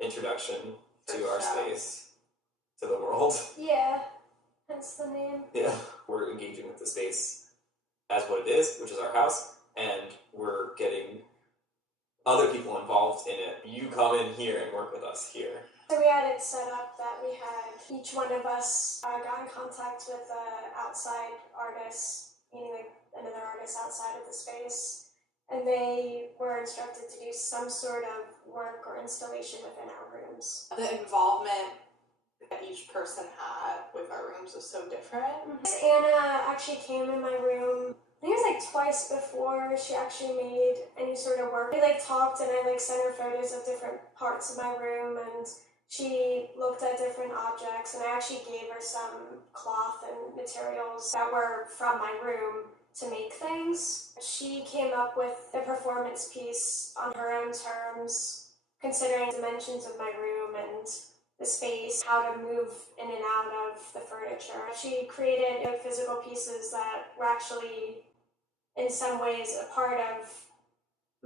introduction to our space, to the world. Yeah, hence the name. Yeah, we're engaging with the space as what it is, which is our house, and we're getting other people involved in it. You come in here and work with us here. So we had it set up that we had each one of us got in contact with outside artists, meaning like another artist outside of the space, and they were instructed to do some sort of work or installation within our rooms. The involvement that each person had with our rooms was so different. Anna actually came in my room, I think it was like twice before she actually made any sort of work. We like talked and I like sent her photos of different parts of my room, and she looked at different objects, and I actually gave her some cloth and materials that were from my room to make things. She came up with the performance piece on her own terms, considering the dimensions of my room and the space, how to move in and out of the furniture. She created physical pieces that were actually, in some ways, a part of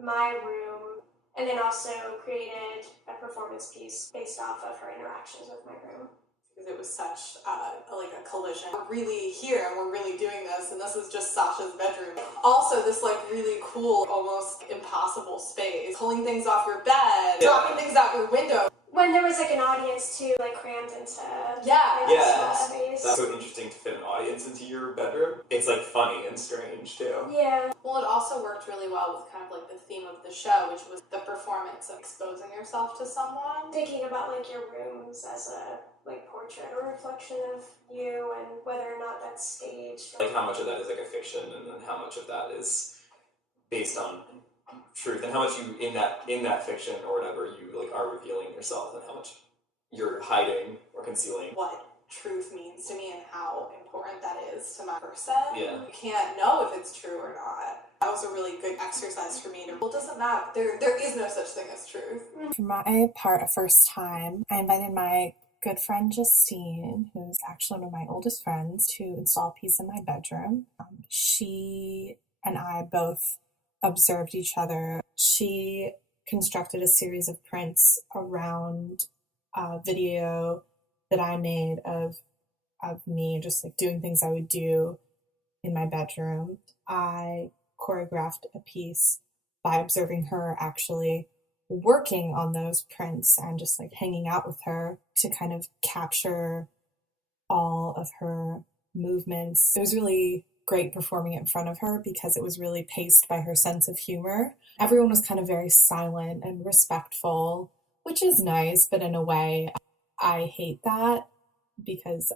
my room, and then also created a performance piece based off of her interactions with my room. Because it was such like a collision. We're really here and we're really doing this, and this is just Sasha's bedroom. Also, this like really cool, almost impossible space. Pulling things off your bed, dropping things out your window. When there was like an audience too, like crammed into space. That's so interesting to fit an audience into your bedroom. It's like funny and strange too. Yeah. Well, it also worked really well with kind of like the theme of the show, which was the performance of exposing yourself to someone. Thinking about like your rooms as a like portrait or reflection of you, and whether or not that's staged. Like how much of that is like a fiction, and then how much of that is based on truth, and how much you in that fiction or whatever you like are revealing yourself, and how much you're hiding or concealing. What truth means to me and how important that is to my person. Yeah. You can't know if it's true or not. That was a really good exercise for me to, well, it doesn't matter. There is no such thing as truth. For my part, a first time, I invited my good friend Justine, who's actually one of my oldest friends, to install a piece in my bedroom. She and I both observed each other. She constructed a series of prints around a video that I made of me just like doing things I would do in my bedroom. I choreographed a piece by observing her actually working on those prints and just like hanging out with her to kind of capture all of her movements. It was really great performing it in front of her because it was really paced by her sense of humor. Everyone was kind of very silent and respectful, which is nice, but in a way I hate that because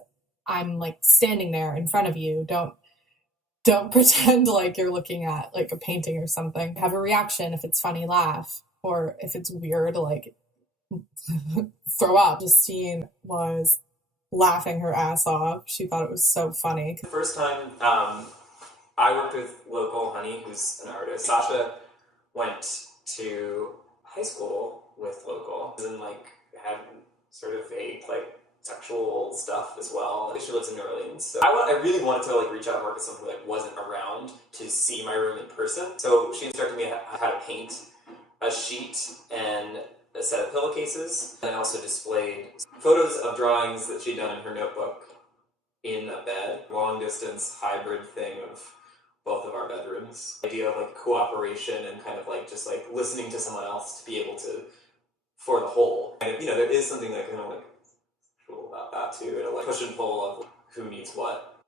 I'm like standing there in front of you. Don't pretend like you're looking at like a painting or something. Have a reaction if it's funny, laugh, or if it's weird, like throw up. Justine was laughing her ass off. She thought it was so funny. The first time I worked with Local Honey, who's an artist. Sasha went to high school with Local and like had sort of vague like sexual stuff as well. She lives in New Orleans, so I really wanted to like reach out and work with someone who like wasn't around to see my room in person. So she instructed me how to paint a sheet and a set of pillowcases, and also displayed photos of drawings that she'd done in her notebook in a bed. Long distance hybrid thing of both of our bedrooms. The idea of like cooperation and kind of like just like listening to someone else to be able to, for the whole. And you know, there is something that kind of like cool about that too, and like push and pull of who needs what.